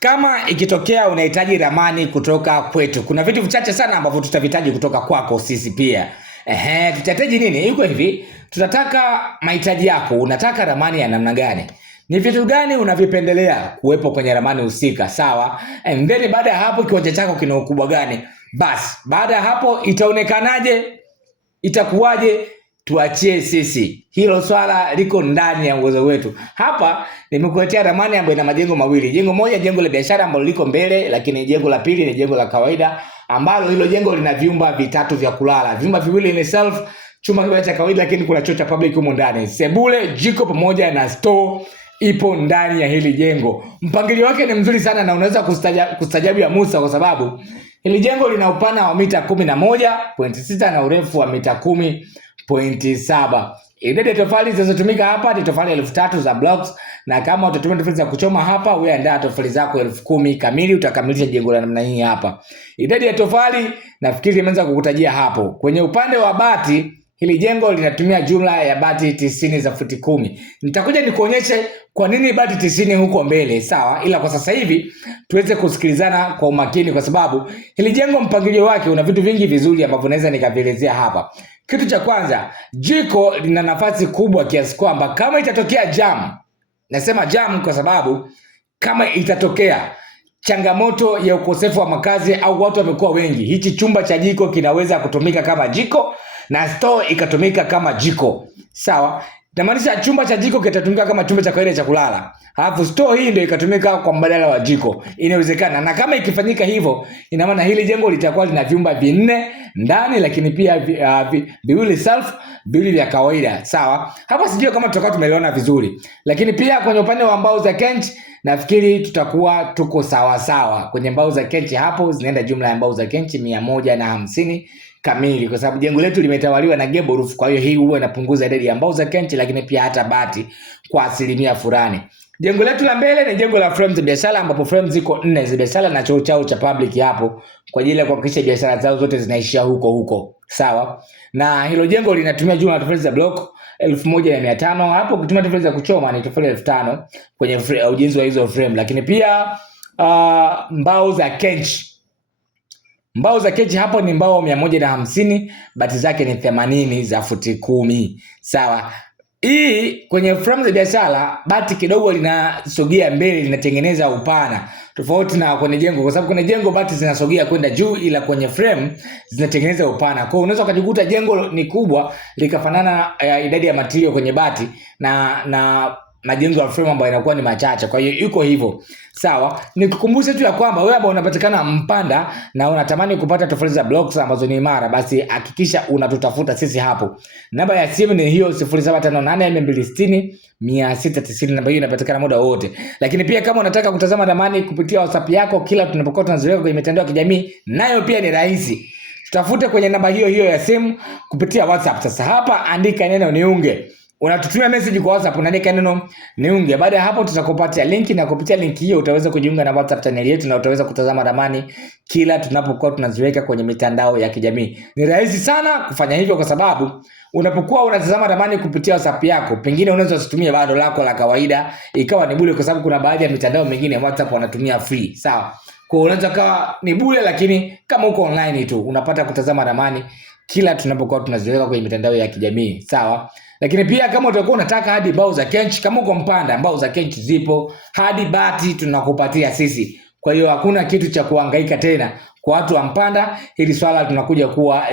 Kama ikitokea unahitaji ramani kutoka kwetu, kuna vitu vichache sana ambavyo tutavihitaji kutoka kwako sisi pia. Tutahitaji nini? Iko hivi, tutataka mahitaji yako. Unataka ramani ya namna gani? Ni vitu gani unavipendelea kuwepo kwenye ramani husika, sawa? And then baada ya hapo kiwanja chako kina ukubwa gani? Basi, baada ya hapo itaonekanaje? Itakuwaje? Tuachie sisi. Hilo swala liko ndani ya uwezo wetu. Hapa nimekuletea ramani ambayo ina majengo mawili. Jengo moja, jengo la biashara ambalo liko mbele, lakini jengo la pili ni jengo la kawaida ambalo hilo jengo lina vyumba vitatu vya kulala. Vyumba viwili ni self, chumba kimoja cha kawaida, lakini kuna choo cha public humo ndani. Sebule, jiko pamoja na store ipo ndani ya hili jengo. Mpangilio wake ni mzuri sana na unaweza kustajabu ya Musa, kwa sababu hili jengo lina upana wa mita 11.6 na urefu wa mita 10.7. Idadi ya tofali zinazotumika hapa ni tofali 3000 za blocks, na kama utatumia tofali za kuchoma hapa, wewe andaa tofali zako 10,000 kamili, utakamilisha jengo la namna hii hapa. Idadi ya tofali nafikiri nimeanza kukutajia hapo. Kwenye upande wa bati, hili jengo linatumia jumla ya bati 90 za futi 10. Nitakuja nikuonyeshe kwa nini bati 90 huko mbele, sawa? Ila kwa sasa hivi tuweze kusikilizana kwa umakini, kwa sababu hili jengo mpangilio wake una vitu vingi vizuri ambavyo naweza nikavielezea hapa. Kitu cha kwanza, jiko lina nafasi kubwa kiasi kwamba kama itatokea jam, nasema jam kwa sababu kama itatokea changamoto ya ukosefu wa makazi au watu wamekuwa wengi, hichi chumba cha jiko kinaweza kutumika kama jiko na store ikatumika kama jiko, sawa? Inamaanisha chumba cha jiko kitatumika kama chumba cha kawaida cha kulala, halafu store hii ndio ikatumika kwa mbadala wa jiko. Inawezekana, na kama ikifanyika hivyo, ina maana hili jengo litakuwa lina vyumba 4 ndani, lakini pia viwili self, viwili vya kawaida, sawa? Hapa sijui kama tutakuwa tumeelewana vizuri, lakini pia kwenye upande wa mbao za kenchi nafikiri tutakuwa tuko sawa sawa. Kwenye mbao za kenchi hapo zinaenda jumla ya mbao za kenchi 150 kamili, kwa sababu jengo letu limetawaliwa na gable roof. Kwa hiyo hii huwa inapunguza idadi ya mbao za kenchi, lakini pia hata bati kwa asilimia fulani. Jengo letu la mbele ni jengo la frame za biashara, ambapo frame ziko 4 za biashara na choo chao cha public hapo kwa ajili ya kuhakikisha biashara zao zote zinaishia huko, sawa? Na hilo jengo linatumia jumla ya tofali za block 1500. Hapo kutumia tofali za kuchoma ni tofali 5000 kwenye ujenzi wa hizo frame, lakini pia mbao za kenchi. Mbao za kenchi hapo ni mbao 150, bati zake ni 80 za futi 10, sawa? Hii kwenye frame za biashara bati kidogo linasogea mbele, linatengeneza upana tofauti na kwenye jengo, kwa sababu kwenye jengo bati zinasogea kwenda juu, ila kwenye frame zinatengeneza upana. Kwa hiyo unaweza ukajikuta jengo ni kubwa likafanana idadi ya material kwenye bati na majengo ya frame ambayo inakuwa ni machache. Kwa hiyo iko hivyo, sawa? Nikukumbushe tu ya kwamba wewe ambao unapatikana Mpanda na unatamani kupata tofali za blocks ambazo ni imara, basi hakikisha unatutafuta sisi hapo. Namba ya simu ni hiyo 0758260690. Namba hiyo inapatikana muda wote. Lakini pia kama unataka kutazama ramani kupitia WhatsApp yako kila tunapokuwa tunaziweka kwenye mitandao ya kijamii, nayo pia ni rahisi. Tutafute kwenye namba hiyo ya simu kupitia WhatsApp. Sasa hapa andika neno niunge. Unatutumia message kwa WhatsApp, unaandika neno niunge. Baada ya hapo tutakupatia link, na kupitia link hiyo utaweza kujiunga na WhatsApp channel yetu na utaweza kutazama ramani kila tunapokuwa tunaziweka kwenye mitandao ya kijamii. Ni rahisi sana kufanya hivyo, kwa sababu unapokuwa unatazama ramani kupitia WhatsApp yako, pengine unaweza usitumie bado lako la kawaida ikawa ni bure, kwa sababu kuna baadhi ya mitandao mingine ya WhatsApp wanatumia free, sawa? Kwa unaweza kawa ni bure, lakini kama uko online tu unapata kutazama ramani kila tunapokuwa tunaziweka kwenye mitandao ya kijamii, sawa? Lakini pia kama utakuwa unataka hadi mbao za kenchi, kama uko Mpanda mbao za kenchi zipo, hadi bati tunakupatia sisi. Kwa hiyo hakuna kitu cha kuhangaika tena kwa watu wa Mpanda. Hili swala tunakuja kuwa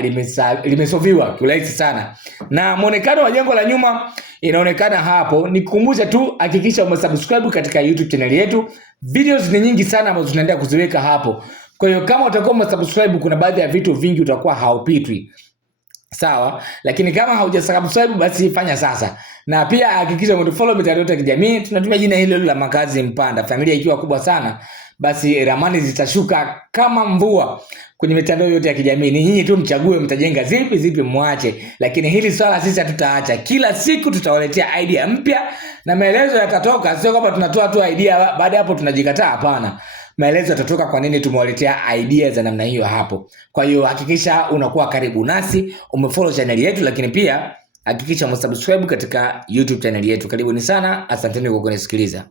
limesolviwa kirahisi sana. Na muonekano wa jengo la nyuma inaonekana hapo. Nikukumbusha tu, hakikisha umesubscribe katika YouTube channel yetu. Videos ni nyingi sana ambazo tunaendelea kuziweka hapo. Kwa hiyo kama utakuwa umesubscribe, kuna baadhi ya vitu vingi utakuwa haupitwi, sawa? Lakini kama hujasubscribe basi fanya sasa. Na pia hakikisha umetufollow mitandao yote ya kijamii. Tunatumia jina hilo la Makazi Mpanda. Familia ikiwa kubwa sana, basi ramani zitashuka kama mvua kwenye mitandao yote ya kijamii. Ni nyinyi tu mchague mtajenga zipi muache. Lakini hili swala sisi hatutaacha. Kila siku tutawaletea idea mpya na maelezo yatatoka. Sio kwamba tunatoa tu idea baada hapo tunajikataa, hapana. Maelezo yatatoka kwa nini tumewaletea idea za namna hiyo hapo. Kwa hiyo hakikisha unakuwa karibu nasi, umefollow channel yetu, lakini pia hakikisha umesubscribe katika YouTube channel yetu. Karibuni sana, asanteni kwa kunisikiliza.